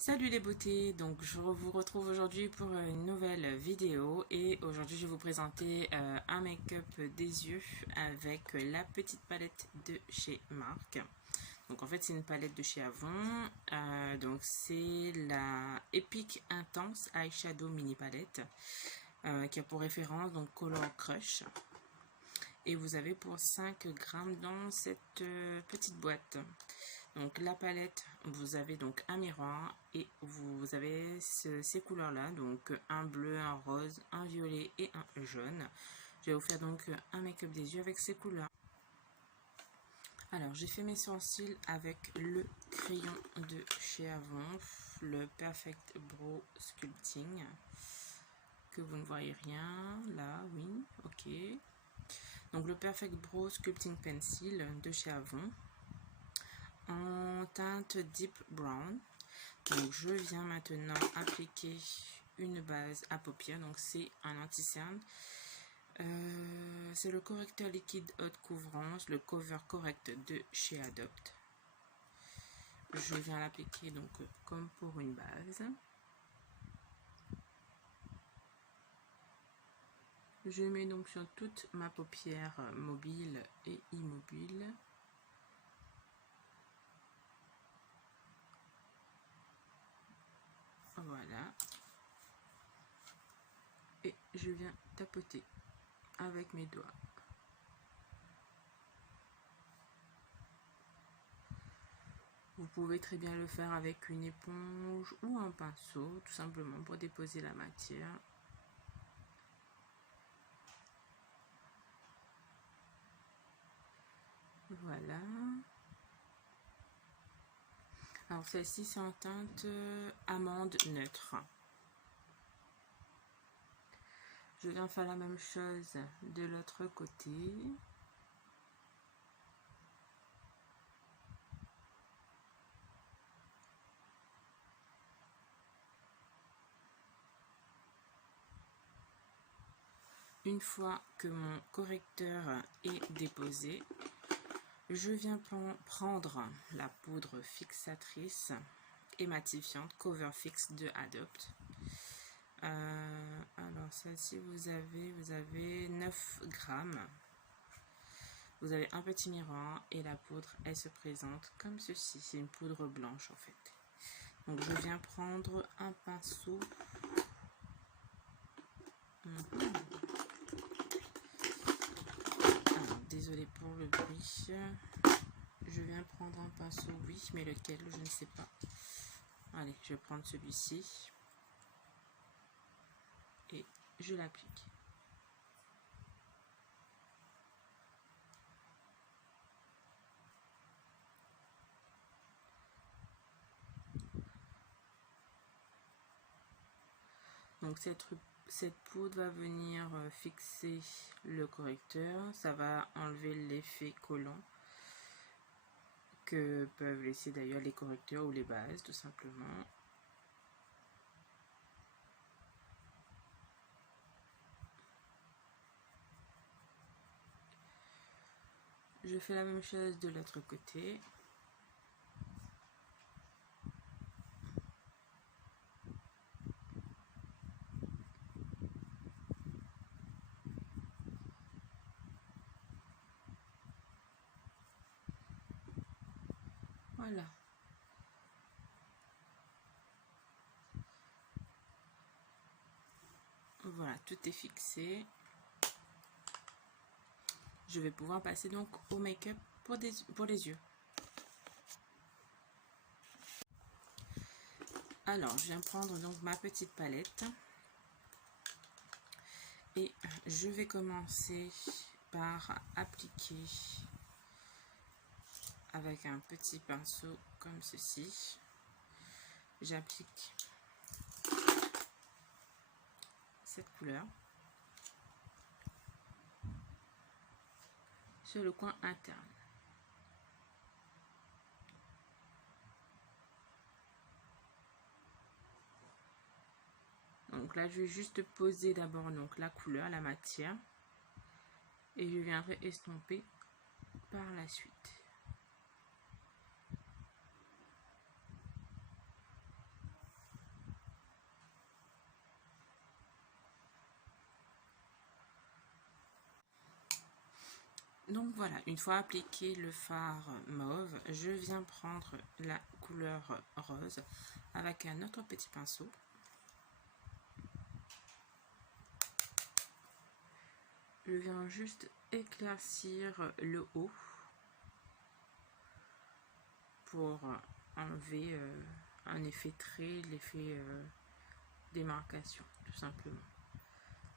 Salut les beautés, donc je vous retrouve aujourd'hui pour une nouvelle vidéo et aujourd'hui je vais vous présenter un make-up des yeux avec la petite palette de chez MAC. Donc en fait c'est une palette de chez Avon, donc c'est la Epic Intense Eyeshadow Mini Palette qui a pour référence donc Color Crush. Et vous avez pour 5 grammes dans cette petite boîte. Donc la palette, vous avez donc un miroir et vous avez ces couleurs là, donc un bleu, un rose, un violet et un jaune. Je vais vous faire donc un make-up des yeux avec ces couleurs. Alors j'ai fait mes sourcils avec le crayon de chez Avon, le Perfect Brow Sculpting, que vous ne voyez rien là, oui, ok. Donc le Perfect Brow Sculpting Pencil de chez Avon en teinte Deep Brown. Donc je viens maintenant appliquer une base à paupières, donc c'est un anti-cerne. C'est le correcteur liquide haute couvrance, le Cover Correct de chez Adopt. Je viens l'appliquer donc comme pour une base. Je mets donc sur toute ma paupière mobile et immobile. Voilà. Et je viens tapoter avec mes doigts. Vous pouvez très bien le faire avec une éponge ou un pinceau, tout simplement pour déposer la matière. Voilà. Alors celle-ci c'est en teinte amande neutre. Je viens faire la même chose de l'autre côté. Une fois que mon correcteur est déposé, je viens prendre la poudre fixatrice et matifiante Cover Fix de Adopt. Alors celle-ci vous avez 9 grammes. Vous avez un petit miroir et la poudre elle se présente comme ceci. C'est une poudre blanche en fait. Donc je viens prendre un pinceau. Alors désolé pour le bruit. Je viens prendre un pinceau, oui, mais lequel je ne sais pas. Allez, je vais prendre celui-ci et je l'applique. Donc cette poudre va venir fixer le correcteur, ça va enlever l'effet collant que peuvent laisser d'ailleurs les correcteurs ou les bases tout simplement. Je fais la même chose de l'autre côté. Voilà. Voilà, tout est fixé. Je vais pouvoir passer donc au make-up pour les yeux. Alors, je viens prendre donc ma petite palette. Et je vais commencer par appliquer avec un petit pinceau comme ceci. J'applique cette couleur sur le coin interne. Donc là, je vais juste poser d'abord donc la couleur, la matière, et je viendrai estomper par la suite. Donc voilà, une fois appliqué le fard mauve, je viens prendre la couleur rose avec un autre petit pinceau. Je viens juste éclaircir le haut pour enlever un effet trait, l'effet démarcation, tout simplement.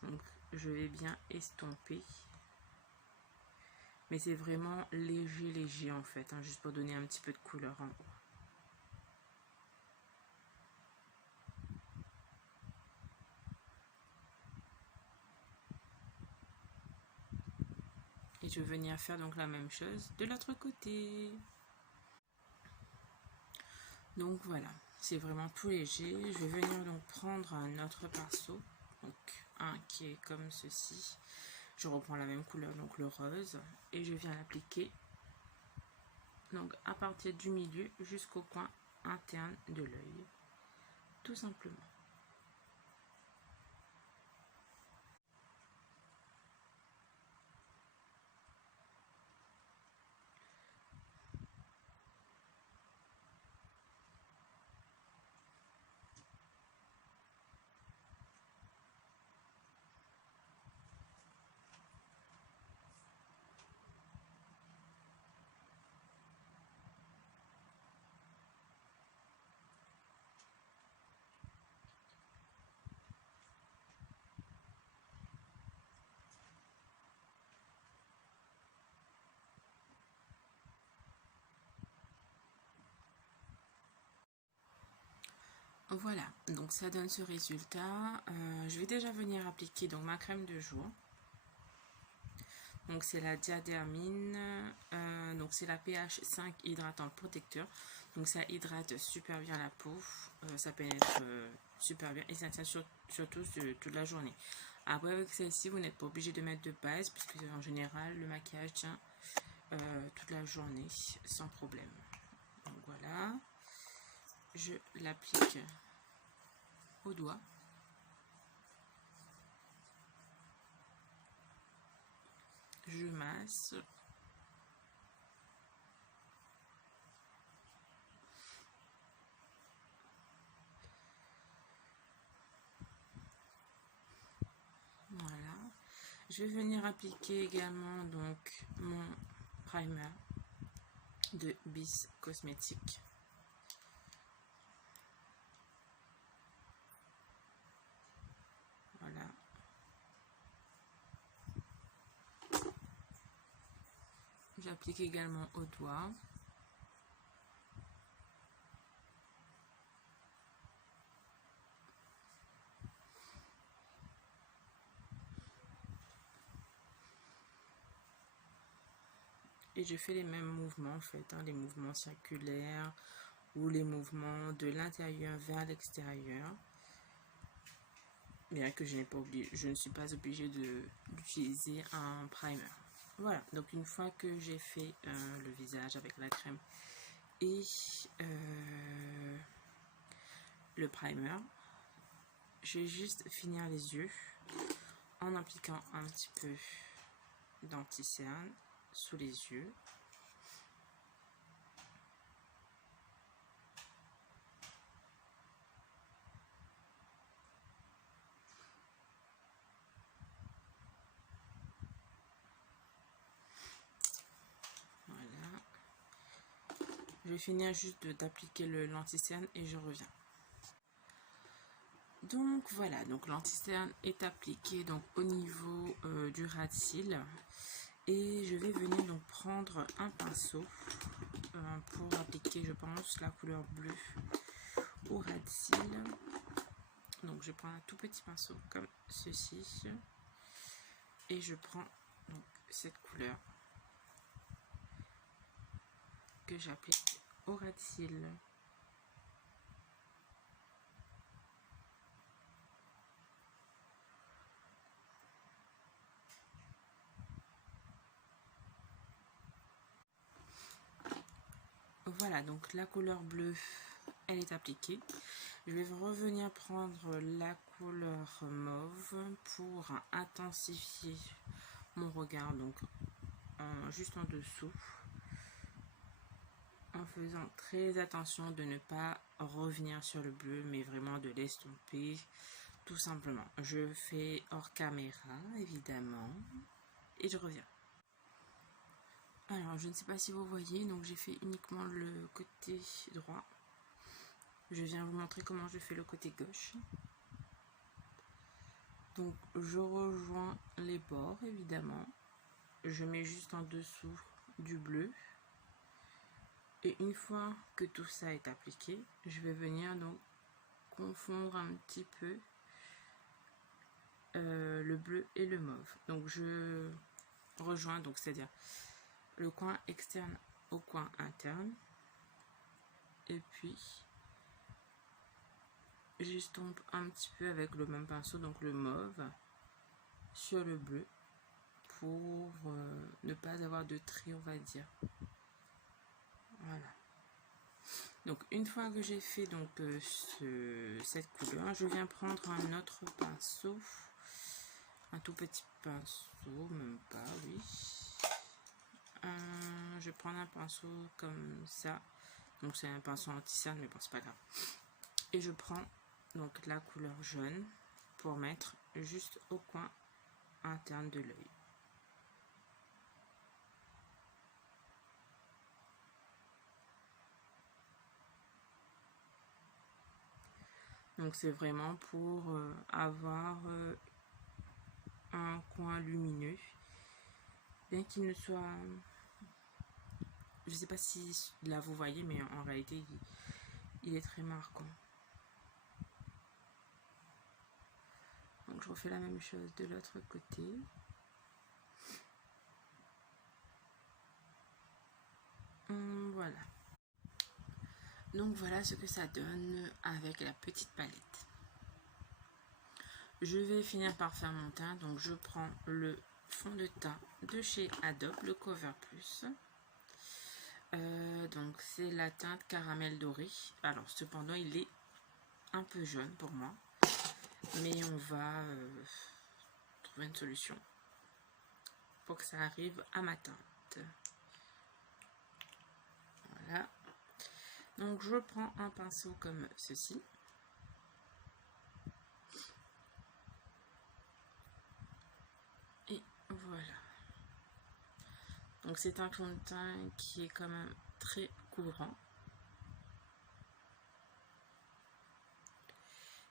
Donc je vais bien estomper. Mais c'est vraiment léger en fait, hein, juste pour donner un petit peu de couleur en haut. Et je vais venir faire donc la même chose de l'autre côté. Donc voilà, c'est vraiment tout léger. Je vais venir donc prendre un autre pinceau, donc un qui est comme ceci. Je reprends la même couleur, donc le rose, et je viens l'appliquer donc à partir du milieu jusqu'au coin interne de l'œil, tout simplement. Voilà, donc ça donne ce résultat. Je vais déjà venir appliquer donc ma crème de jour. Donc c'est la Diadermine, donc c'est la pH 5 hydratant protecteur. Donc ça hydrate super bien la peau, ça pénètre super bien et ça tient surtout toute la journée. Après avec celle-ci vous n'êtes pas obligé de mettre de base puisque en général le maquillage tient toute la journée sans problème. Donc voilà, je l'applique au doigt. Je masse. Voilà. Je vais venir appliquer également donc mon primer de Bis Cosmétique. Voilà. J'applique également au doigt. Et je fais les mêmes mouvements en fait, hein, les mouvements circulaires ou les mouvements de l'intérieur vers l'extérieur. Bien que je ne suis pas obligée d'utiliser un primer. Voilà, donc une fois que j'ai fait le visage avec la crème et le primer, je vais juste finir les yeux en appliquant un petit peu d'anti-cerne sous les yeux. Voilà. Je vais finir juste d'appliquer l'anti-cerne et je reviens. Donc voilà, donc l'anti-cerne est appliqué donc au niveau du ras de cils et je vais venir donc prendre un pinceau pour appliquer, je pense, la couleur bleue au ras de cils. Donc je prends un tout petit pinceau comme ceci et je prends donc cette couleur que j'applique au ras de cils. Voilà, donc la couleur bleue, elle est appliquée. Je vais revenir prendre la couleur mauve pour intensifier mon regard, donc juste en dessous, en faisant très attention de ne pas revenir sur le bleu, mais vraiment de l'estomper tout simplement. Je fais hors caméra évidemment et je reviens. Alors je ne sais pas si vous voyez, donc j'ai fait uniquement le côté droit. Je viens vous montrer comment je fais le côté gauche. Donc je rejoins les bords évidemment. Je mets juste en dessous du bleu. Et une fois que tout ça est appliqué, je vais venir donc confondre un petit peu le bleu et le mauve. Donc je rejoins, donc c'est-à-dire le coin externe au coin interne. Et puis j'estompe un petit peu avec le même pinceau, donc le mauve, sur le bleu pour ne pas avoir de trait, on va dire. Voilà. Donc une fois que j'ai fait donc cette couleur, je viens prendre un autre pinceau, un tout petit pinceau, même pas, oui. Je vais prendre un pinceau comme ça, donc c'est un pinceau anti-cerne, mais bon c'est pas grave. Et je prends donc la couleur jaune pour mettre juste au coin interne de l'œil. Donc c'est vraiment pour avoir un coin lumineux, bien qu'il ne soit, je sais pas si là vous voyez, mais en réalité il est très marquant. Donc je refais la même chose de l'autre côté. Voilà. Donc voilà ce que ça donne avec la petite palette. Je vais finir par faire mon teint. Donc je prends le fond de teint de chez Adobe, le Cover Plus. Donc c'est la teinte caramel doré. Alors cependant il est un peu jaune pour moi. Mais on va trouver une solution pour que ça arrive à ma teinte. Voilà. Donc je prends un pinceau comme ceci. Et voilà. Donc c'est un fond de teint qui est quand même très couvrant.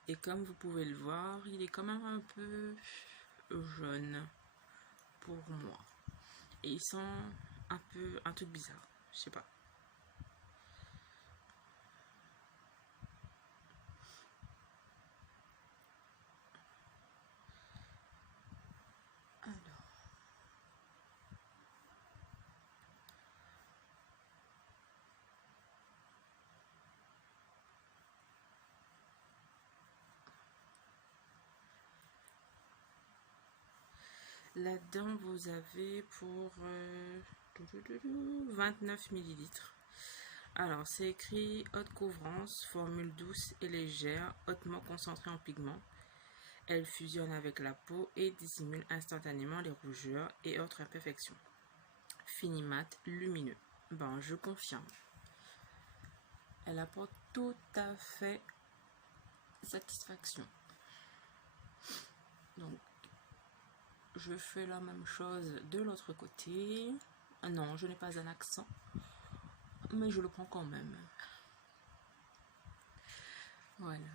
Et comme vous pouvez le voir, il est quand même un peu jaune pour moi. Et il sent un truc bizarre, je sais pas. Là-dedans, vous avez pour 29 ml. Alors, c'est écrit haute couvrance, formule douce et légère, hautement concentrée en pigments. Elle fusionne avec la peau et dissimule instantanément les rougeurs et autres imperfections. Fini mat, lumineux. Ben, je confirme. Elle apporte tout à fait satisfaction. Donc, je fais la même chose de l'autre côté. Non, je n'ai pas un accent, mais je le prends quand même. Voilà.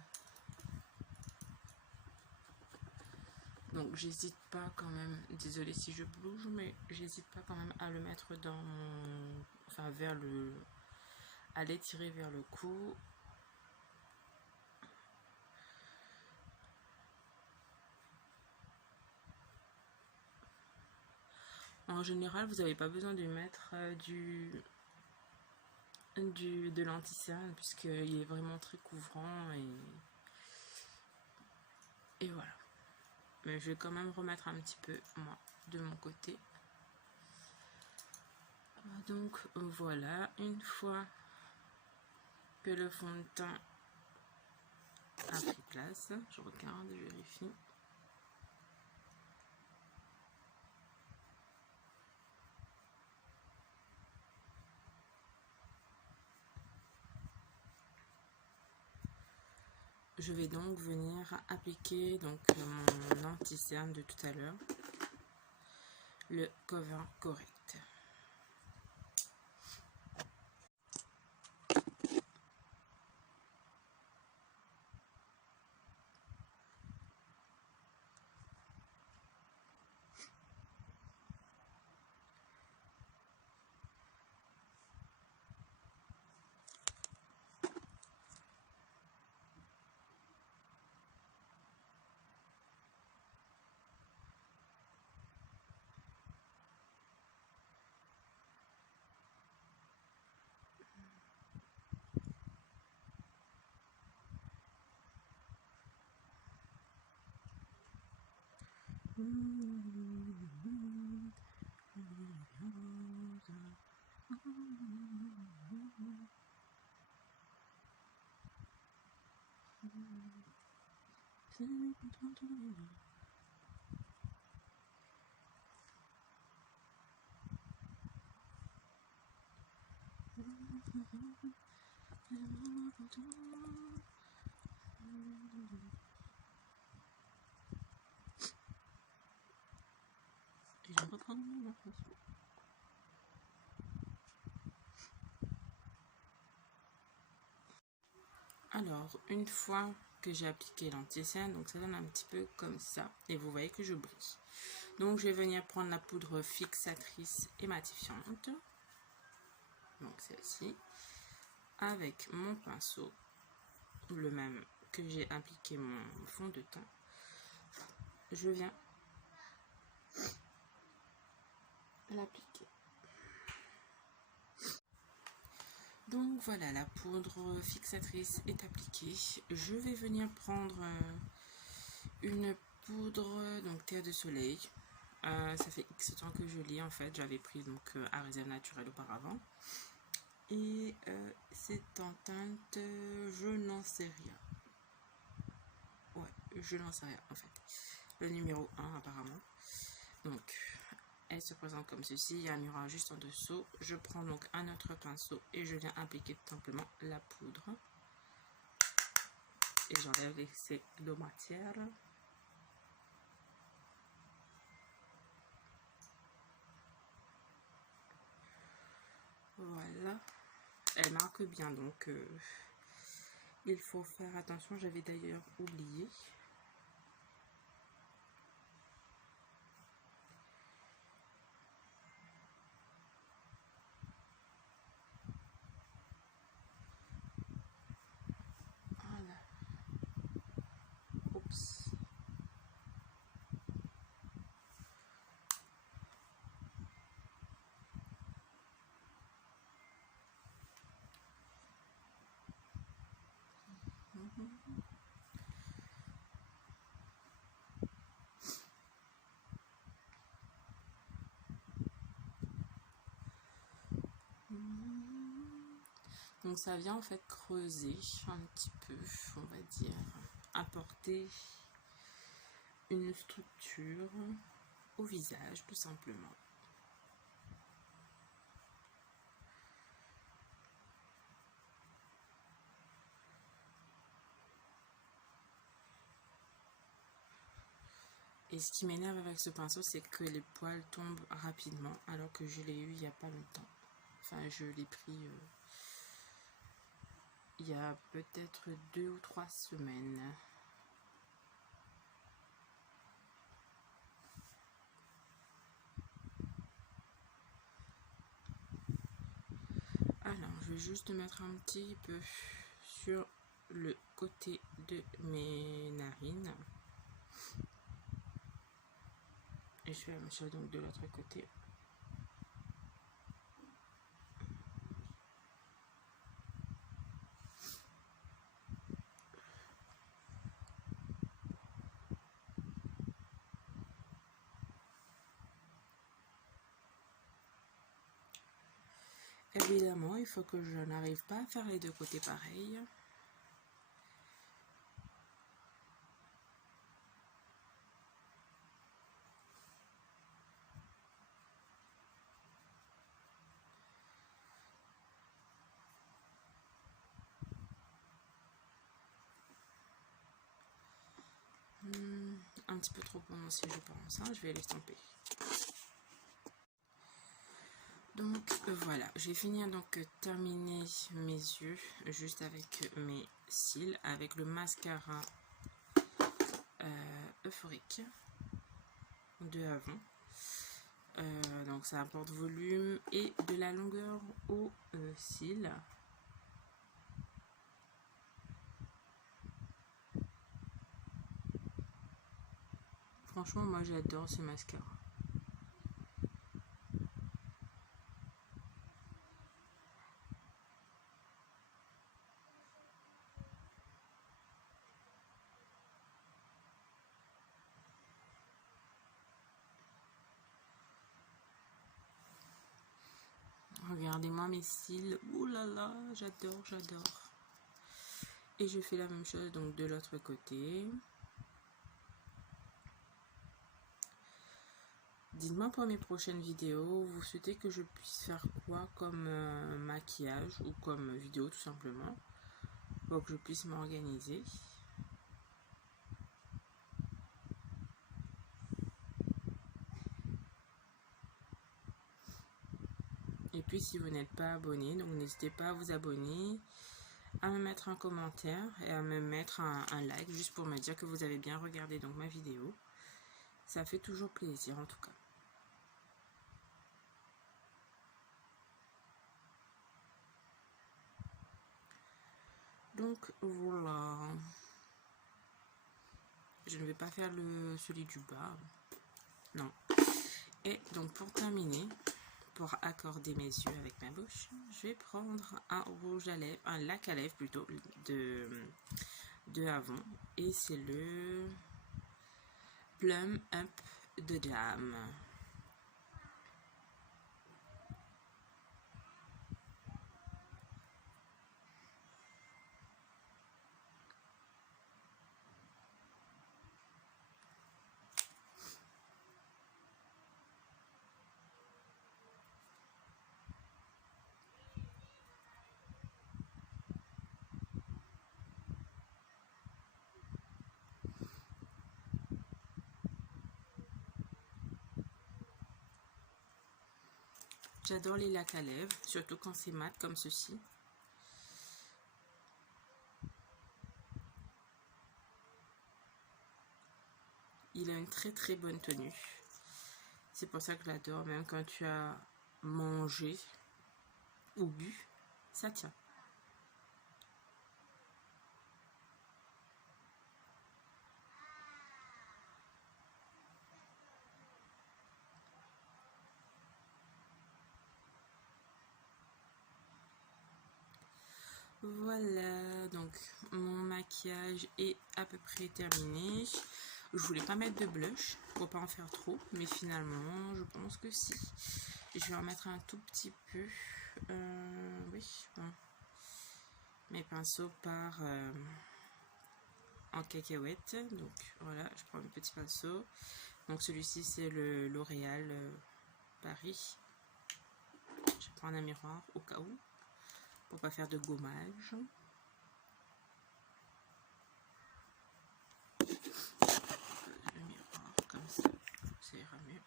Donc j'hésite pas quand même, désolée si je bouge, mais j'hésite pas quand même à le mettre dans mon, enfin vers le, à l'étirer vers le cou. En général, vous n'avez pas besoin de mettre de l'anti-cerne puisqu'il est vraiment très couvrant et voilà. Mais je vais quand même remettre un petit peu moi de mon côté. Donc voilà, une fois que le fond de teint a pris place, je regarde, je vérifie. je vais donc venir appliquer donc mon anti-cerne de tout à l'heure, le Cover Correct. Alors, une fois que j'ai appliqué l'anti-cerne, donc ça donne un petit peu comme ça. Et vous voyez que je brille. Donc, je vais venir prendre la poudre fixatrice et matifiante. Donc, celle-ci. Avec mon pinceau, le même que j'ai appliqué mon fond de teint. Je viens l'appliquer. Donc voilà, la poudre fixatrice est appliquée. Je vais venir prendre une poudre donc terre de soleil. Ça fait X temps que je l'ai en fait. J'avais pris donc à réserve naturelle auparavant. Et c'est en teinte, je n'en sais rien. Ouais, je n'en sais rien en fait. Le numéro 1 apparemment. Donc elle se présente comme ceci, il y a un miroir juste en dessous. Je prends donc un autre pinceau et je viens appliquer tout simplement la poudre. Et j'enlève l'excès de matière. Voilà. Elle marque bien donc il faut faire attention, j'avais d'ailleurs oublié. Voilà. Oups. Donc ça vient en fait creuser un petit peu, on va dire, apporter une structure au visage tout simplement. Et ce qui m'énerve avec ce pinceau, c'est que les poils tombent rapidement alors que je l'ai eu il n'y a pas longtemps. Enfin, je l'ai pris il y a peut-être 2 ou 3 semaines. Alors, je vais juste mettre un petit peu sur le côté de mes narines. Et je fais la même chose donc de l'autre côté. Évidemment, il faut que je n'arrive pas à faire les deux côtés pareils. un petit peu trop prononcé, je pense, hein, je vais l'estomper. Donc voilà, je vais finir donc terminer mes yeux juste avec mes cils, avec le mascara euphorique de Avon. Donc ça apporte volume et de la longueur aux cils. Franchement, moi j'adore ce mascara. Regardez-moi mes cils. Ouh là là, j'adore, j'adore. Et je fais la même chose donc de l'autre côté. Dites-moi pour mes prochaines vidéos, vous souhaitez que je puisse faire quoi comme maquillage ou comme vidéo tout simplement, pour que je puisse m'organiser. Et puis si vous n'êtes pas abonné, donc n'hésitez pas à vous abonner, à me mettre un commentaire et à me mettre un like juste pour me dire que vous avez bien regardé donc ma vidéo. Ça fait toujours plaisir en tout cas. Donc voilà. Je ne vais pas faire celui du bas. Non. Et donc pour terminer, pour accorder mes yeux avec ma bouche, je vais prendre un rouge à lèvres, un lac à lèvres plutôt de Avon. Et c'est le Plum Up de Dame. J'adore les lacs à lèvres, surtout quand c'est mat comme ceci. Il a une très très bonne tenue. C'est pour ça que je l'adore, même quand tu as mangé ou bu, ça tient. Voilà, donc mon maquillage est à peu près terminé. Je voulais pas mettre de blush pour pas en faire trop, mais finalement je pense que si. Je vais en mettre un tout petit peu. Oui, bon. Mes pinceaux partent en cacahuète. Donc voilà, je prends mes petits pinceaux. Donc celui-ci c'est le L'Oréal Paris. Je prends un miroir au cas où, pour pas faire de gommage. Le miroir comme ça, ça ira mieux.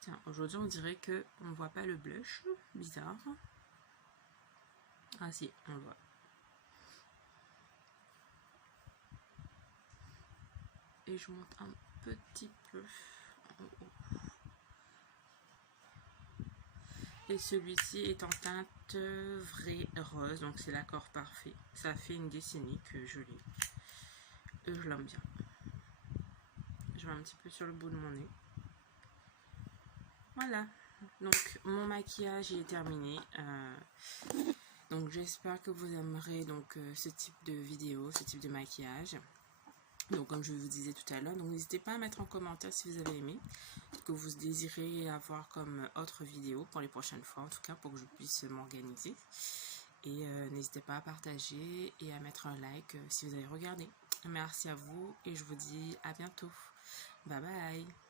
Tiens, aujourd'hui on dirait que on voit pas le blush, bizarre. Ah si, on le voit. Et je monte un petit peu en haut. Et celui-ci est en teinte vraie rose, donc c'est l'accord parfait. Ça fait une décennie que je l'ai. Et je l'aime bien. Je mets un petit peu sur le bout de mon nez. Voilà. Donc mon maquillage est terminé. Donc j'espère que vous aimerez donc ce type de vidéo, ce type de maquillage. Donc comme je vous disais tout à l'heure, donc n'hésitez pas à mettre en commentaire si vous avez aimé, ce que vous désirez avoir comme autre vidéo pour les prochaines fois, en tout cas pour que je puisse m'organiser. Et n'hésitez pas à partager et à mettre un like si vous avez regardé. Merci à vous et je vous dis à bientôt. Bye bye.